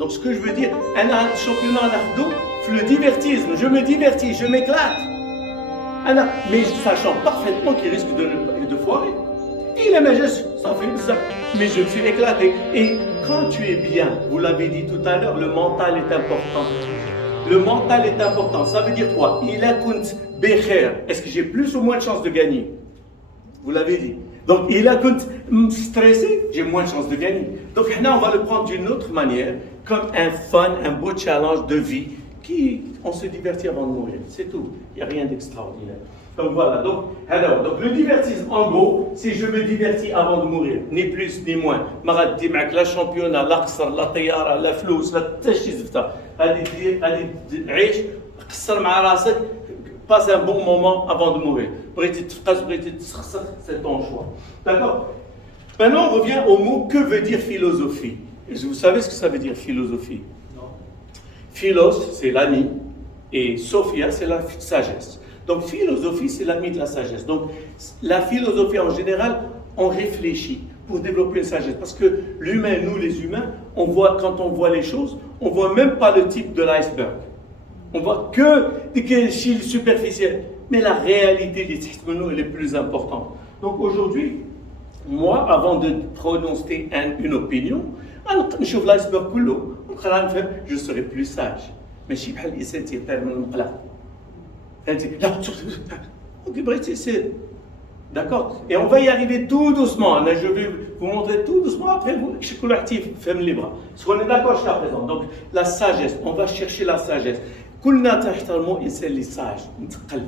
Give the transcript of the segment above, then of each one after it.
Donc ce que je veux dire, un championnat le divertisme, je me divertis, je m'éclate. Mais sachant parfaitement qu'il risque de foirer. Il est majesté, ça fait ça. Mais je me suis éclaté. Et quand tu es bien, vous l'avez dit tout à l'heure, le mental est important. Le mental est important. Ça veut dire quoi? Il a kunt becher. Est-ce que j'ai plus ou moins de chances de gagner? Vous l'avez dit. Donc, il a kunt stressé, j'ai moins de chances de gagner. Donc, là, on va le prendre d'une autre manière, comme un fun, un beau challenge de vie, on se divertit avant de mourir. C'est tout. Il n'y a rien d'extraordinaire. Donc voilà, donc le divertissement, en gros, c'est je me divertis avant de mourir, ni plus ni moins. Maraddi معك la championnat, l'aqsar, la tayara, la flous, la تشي زفتا. هذه عيش قصر مع راسك, passe un bon moment avant de mourir. بغيتي تفقس, بغيتي تسخسر, c'est ton choix. D'accord? Maintenant, on revient au mot que veut dire philosophie. Vous savez ce que ça veut dire philosophie? Non. Philos, c'est l'ami, et Sophia, c'est la sagesse. Donc, philosophie, c'est l'ami de la sagesse. Donc, la philosophie, en général, on réfléchit pour développer une sagesse. Parce que l'humain, nous les humains, quand on voit les choses, on ne voit même pas le type de l'iceberg. On voit que des chiffres superficiels. Mais la réalité des nous, elle est plus importante. Donc, aujourd'hui, moi, avant de prononcer une opinion, je l'iceberg, je serai plus sage. Mais je suis tellement d'accord? Et on va y arriver tout doucement. Là, je vais vous montrer tout doucement. Après, je suis collectif, femme libre. Est-ce qu'on est d'accord jusqu'à présent? Donc, la sagesse, on va chercher la sagesse. كلنا تحترموا الانسان اللي ساج متقل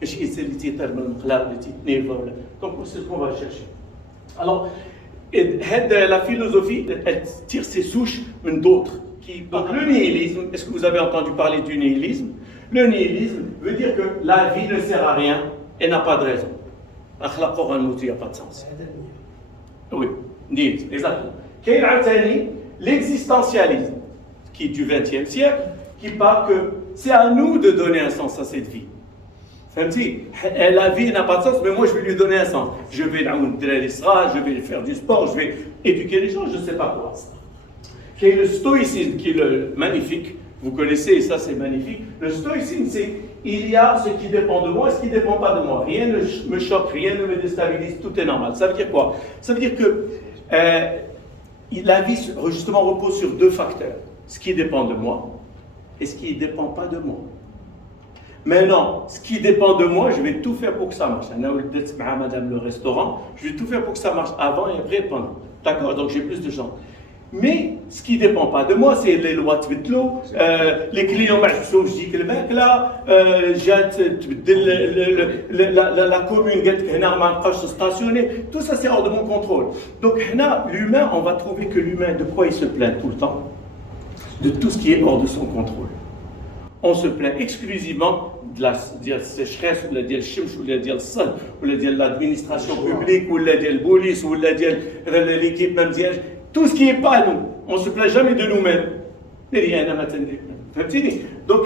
ماشي الانسان اللي تيطير من المقلاب اللي تيتنيرفا ولا دونك c'est ce qu'on va chercher. Alors, la philosophie, elle tire ses souches d'autres. Donc le nihilisme, est-ce que vous avez entendu parler du nihilisme? Le nihilisme veut dire que la vie ne sert à rien et n'a pas de raison. Il n'y a pas de sens. Oui, nihilisme, exactement. L'existentialisme, qui est du XXe siècle, qui parle que c'est à nous de donner un sens à cette vie. La vie n'a pas de sens, mais moi je vais lui donner un sens. Je vais je vais faire du sport, je vais éduquer les gens, je ne sais pas quoi. Qui est le stoïcisme, qui est le magnifique. Vous connaissez, et ça c'est magnifique. Le stoïcisme, c'est il y a ce qui dépend de moi et ce qui ne dépend pas de moi. Rien ne me choque, rien ne me déstabilise, tout est normal. Ça veut dire quoi? Ça veut dire que la vie, justement, repose sur deux facteurs. Ce qui dépend de moi et ce qui ne dépend pas de moi. Maintenant, ce qui dépend de moi, je vais tout faire pour que ça marche. Madame le restaurant, je vais tout faire pour que ça marche avant et après et pendant. D'accord? Donc j'ai plus de chance. Mais ce qui ne dépend pas de moi, c'est les lois de Twittlo, les clients, je dis que le mec là, la commune, se stationner, tout ça c'est hors de mon contrôle. Donc l'humain, on va trouver que l'humain, de quoi il se plaint tout le temps? De tout ce qui est hors de son contrôle. On se plaint exclusivement de la sécheresse, ou de l'chimch, ou de l'administration publique, ou de la police, ou de l'équipe même. Tout ce qui n'est pas nous. On ne se plaint jamais de nous-mêmes. Donc,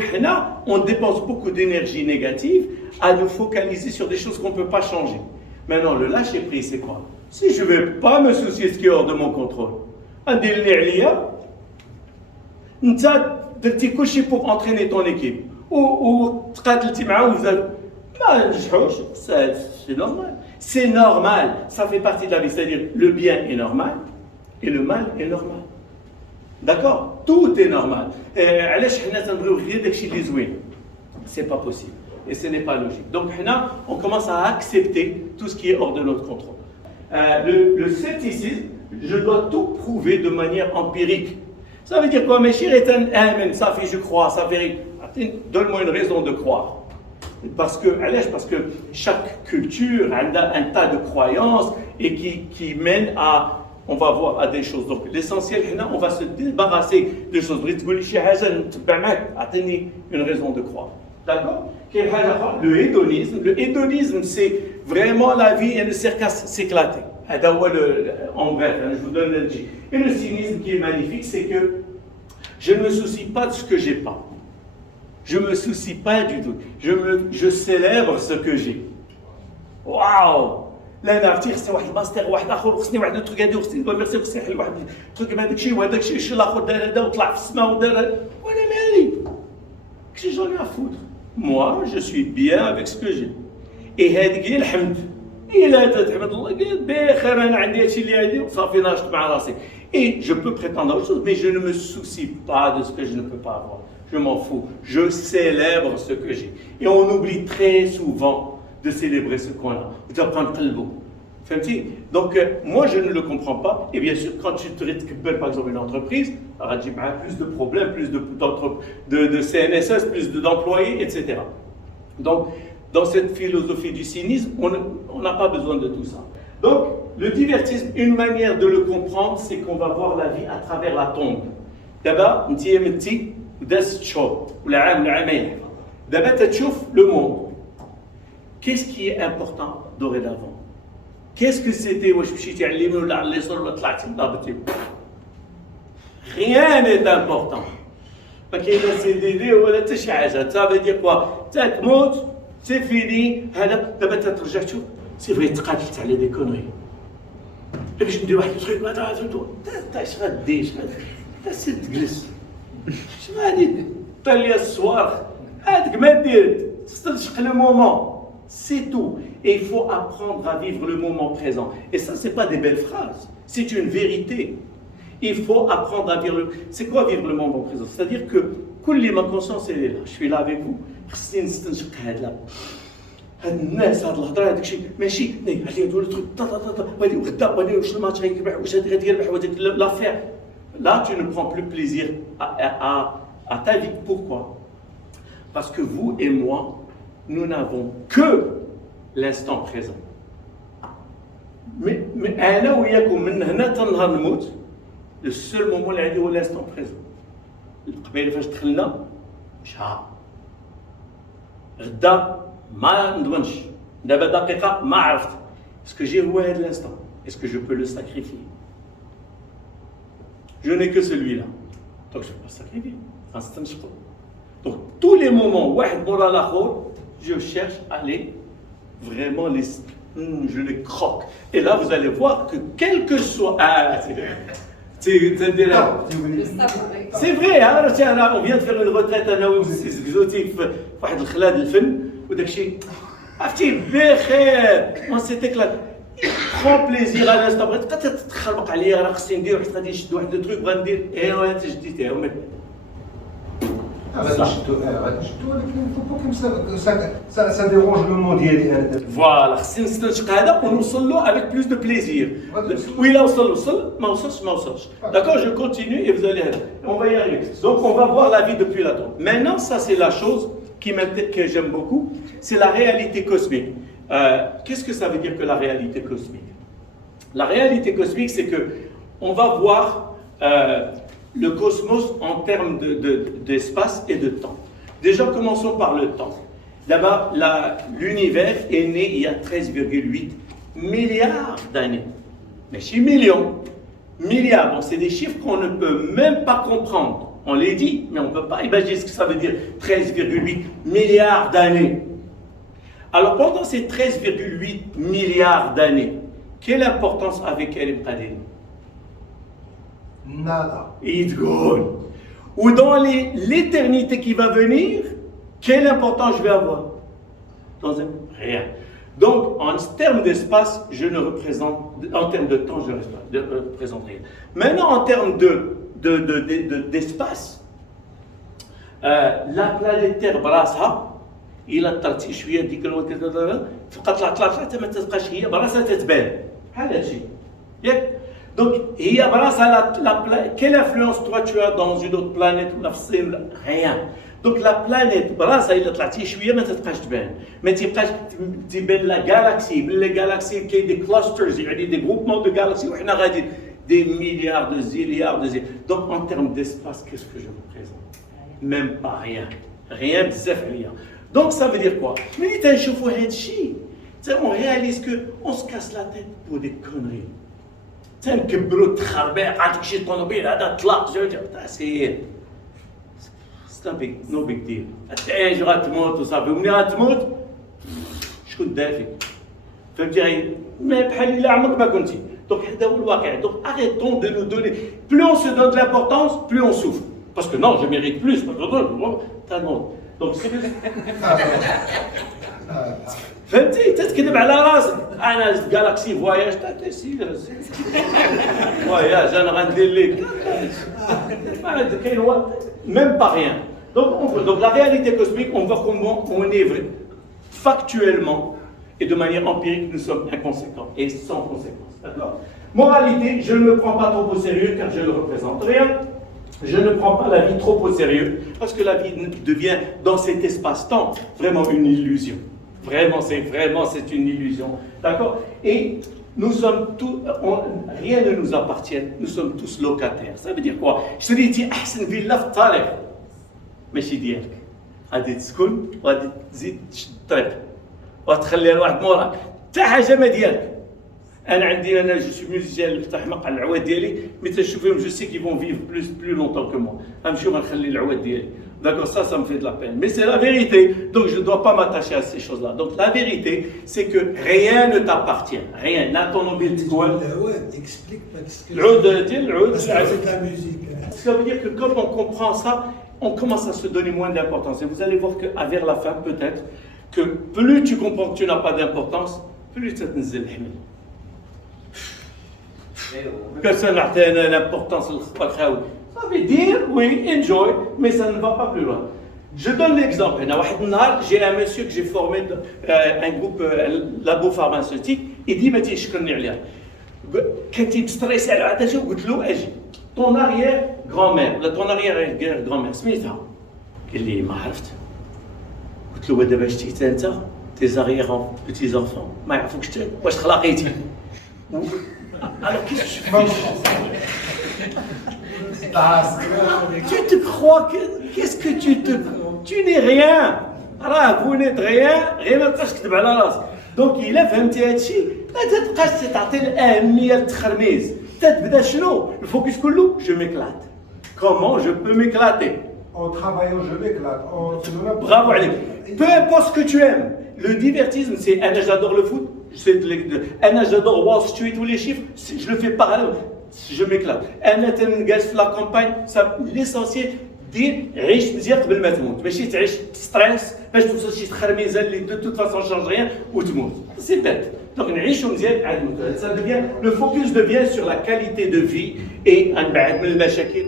on dépense beaucoup d'énergie négative à nous focaliser sur des choses qu'on ne peut pas changer. Maintenant, le lâcher-prise, c'est quoi? Si je ne vais pas me soucier de ce qui est hors de mon contrôle, درتي كل شيء pour entraîner ton équipe وتقاتلتي معاهم ما نجحوش c'est normal. C'est normal, ça fait partie de la vie, c'est-à-dire le bien est normal et le mal est normal. D'accord? Tout est normal. علاش حنا تنبغيو غير داكشي اللي زوين؟ C'est pas possible et ce n'est pas logique. Donc on commence à accepter tout ce qui est hors de notre contrôle. Le scepticisme, je dois tout prouver de manière empirique. Ça veut dire quoi? Mais ça fait je crois, ça fait. Donne-moi une raison de croire. Parce que chaque culture a un tas de croyances et qui mène à, on va voir, à des choses. Donc l'essentiel, on va se débarrasser des choses. Une raison de croire. D'accord? Le hédonisme. Le hédonisme, c'est vraiment la vie, elle ne sert qu'à s'éclater. En bref, je vous donne le J. Et le cynisme qui est magnifique, c'est que je ne me soucie pas de ce que j'ai pas. Je ne me soucie pas du tout. Je célèbre ce que j'ai. Waouh! لا انا عرفتي خصني واحد الماستر واحد اخر وخصني واحد التروك هادي وخصني ميرسي خصني نحل واحد التروك مع داكشي وهذاك الشيء الاخر دار هذا وطلع في السماء ودار وانا مالي كشي جوني افوتر موا جو سوي بيان افيك سكو جي اي هذيك هي الحمد الا تحمد الله قلت بخير انا عندي هادشي اللي عندي وصافي ناشط مع راسي اي جو بو بريتendre autre chose mais je ne me soucie pas de ce que je ne peux pas avoir je m'en fous je célèbre ce que j'ai et on oublie très souvent de célébrer ce qu'on a de prendre قلبه فهمتي donc moi je ne le comprends pas et bien sûr quand tu تكبر par exemple une entreprise غتجيب معاها plus de problèmes plus de CNSS plus d'employés etc donc dans cette philosophie du cynisme on n'a pas besoin de tout ça donc le divertissement une manière de le comprendre c'est qu'on va voir la vie à travers la tombe دابا انت متي ودا 6 شهور ولا عام ولا عامين دابا تتشوف le monde qu'est-ce qui est important dorénavant qu'est-ce que c'était واش مشيتي على اليمين ولا على اليسار ولا طلعتي ضربتي rien n'est important ما كاين لا سي دي دي ولا حتى شي حاجه ça veut dire quoi تموت سي فيني هذا دابا ترجع تشوف سي فري تقاتلت على دي كونري باش ندير واحد التخيك هذا انت اش غدير اش غادير تجلس اش غادي طير لي الصوارخ هذيك ما دير تستنشق لو مومون c'est tout et il faut apprendre à vivre le moment présent et ça c'est pas des belles phrases c'est une vérité il faut apprendre à vivre c'est quoi vivre le moment présent c'est-à-dire que كل ما conscience elle est là je suis là avec vous خصني نستنشق هاد الناس هاد الهضره هذاك الشيء ماشي عليه هادو التروك وهادي وغدا وهادي واش الماتش غيربح واش هادي غادي يربح وهاديك لافير là tu ne prends plus plaisir à ta vie pourquoi parce que vous et moi nous n'avons que l'instant présent mais انا وياكم من هنا حتى نهار نموت le seul moment اللي عندي هو l'instant présent قبيله فاش دخلنا شحال غدا ما نضمنش دابا دقيقه ما عرفت اسكو جي هو هذا الانستان اسكو جو بو لو ساكريفيي je n'ai que celui-là donc je peux pas sacrifier غنستنشقو donc tous les moments واحد مورا الاخر je cherche à les vraiment les je les croque et là vous allez voir que quel que soit c'est vrai hein on vient de faire une retraite انا وزوجتي في واحد الخلاد الفن وداك الشيء عرفتي بخير ما سيتيكلات prends plaisir à l'instant بغيت تبقى تتخربق عليا راه خصني ندير واحد غادي نشد واحد التروك وغندير ايوا انت جديتها ça dérange le mot ديالي فوالا خصني نستنشق هذا ونوصل له avec plus de plaisir وإلا وصل ما وصلش d'accord je continue et vous allez on va y arriver donc on va voir la vie depuis la tombe maintenant ça c'est la chose que j'aime beaucoup c'est la réalité cosmique qu'est-ce que ça veut dire que la réalité cosmique la réalité cosmique c'est que on va voir le cosmos en termes d'espace et de temps. Déjà, commençons par le temps. D'abord, l'univers est né il y a 13,8 milliards d'années. Mais chez millions, milliards, bon, c'est des chiffres qu'on ne peut même pas comprendre. On les dit, mais on ne peut pas imaginer ce que ça veut dire 13,8 milliards d'années. Alors, pendant ces 13,8 milliards d'années, quelle importance avait-elle Qadir? Nada. Ou dans l'éternité qui va venir, quelle importance je vais avoir? Rien. Donc, en termes d'espace, je ne représente, en termes de temps, je ne représente rien. Maintenant, en termes d'espace, la planète Terre براسها إلا طلعتي شوية ديك الوقت تبقى طلعت ما تبقاش هي براسها تتبان بحال هادشي ياك donc هي براسها quelle influence toi tu as dans une autre planète ولا في الصين rien donc la planète براسها إلا طلعتي شوية ما تبقاش تبان ما تبقاش تبان لا جالاكسي باللي جالاكسي كاين دي كلاسترز يعني دي groupements de galaxies وحنا غادي des milliards de zilliards de donc en termes d'espace qu'est-ce que je représente même pas rien بزاف عليا donc ça veut dire quoi ملي تنشوفوا هذا الشيء on réalise que on se casse la tête pour des conneries تنكبروا تخربيق عندك شي طوموبيل هذا طلق سي نو بيك ديل غتموت وصافي وملي غتموت شكون دافي فهمتي mais بحال إلا عمرك ما كنتي. Donc هذا هو الواقع. Donc arrêtons de nous donner. Plus on se donne de l'importance, plus on souffre. Parce que non, je mérite plus. Donc c'est فهمتي تتكذب على راسك. انا جالاكسي فواياج تاع سي فواياج انا غندير لك ما عندك كاين هو même pas rien. Donc la réalité cosmique, on voit comment on est vrai. Factuellement et de manière empirique, nous sommes inconséquents et sans conséquence. D'accord. Moralité, je ne me prends pas trop au sérieux car je ne représente rien. Je ne prends pas la vie trop au sérieux parce que la vie devient dans cet espace-temps vraiment une illusion. Vraiment, c'est une illusion. D'accord. Et nous sommes tous, rien ne nous appartient. Nous sommes tous locataires. Ça veut dire quoi? Je te dis, أحسن فيلا في الطريق. ماشي ديالك. غادي تسكن وغادي تزيد تشد الطريق. وتخليها لواحد موراك. حتى حاجة ما ديالك. انا جو سوي ميوزيسيان تحمق على العواد ديالي مي تنشوفهم جو سي كي فون فيف بلو لونتون كو موا غنمشيو غنخلي العواد ديالي d'accord ça me fait de la peine mais c'est la vérité donc je ne dois pas m'attacher à ces choses là donc la vérité c'est que rien ne t'appartient rien n'attendons تقول العواد explique parce que العود ديال العود c'est la musique ça veut dire que comme on comprend ça on commence à se donner moins d'importance et vous allez voir que vers la fin peut-être que plus tu comprends que tu n'as pas d'importance plus tu تنزل الحمل que ça n'a pas d'importance ça veut dire oui enjoy mais ça ne va pas plus loin je donne l'exemple j'ai un monsieur que j'ai formé un groupe labo pharmaceutique il dit ما تيشكرني عليها كنتي مستريس على عادته وقلت له اجي ton arrière grand-mère ولا ton arrière grand-mère سميتها قال لي ما عرفت قلت له دابا شتي انت tes arrière petits enfants ما يعرفوكش واش تخلاقيتي alors qu'est-ce que tu fais? Tu te crois que qu'est-ce que tu n'es rien. راه vous n'êtes rien غير ما تبقاش تكذب على راسك. دونك الا فهمتي هذا الشيء ما تبقاش تعطي الاهميه للتخرميز. تتبدا شنو؟ الفوكس كله je m'éclate. Comment je peux m'éclater? En travaillant, je m'éclate. Bravo عليك. Peu importe ce que tu aimes. Le divertissement, c'est un j'adore le foot. J'adore Wall Street tous les chiffres, je le fais parallèle, je m'éclate. La campagne, l'essentiel, dire عيش مزيان قبل ما تموت ماشي تعيش ستريس باش توصل شي تخرميزه اللي de toute façon change rien وتموت c'est bête. Donc نعيشوا مزيان عاد نموت. Ça devient le focus devient sur la qualité de vie et نبعد من المشاكل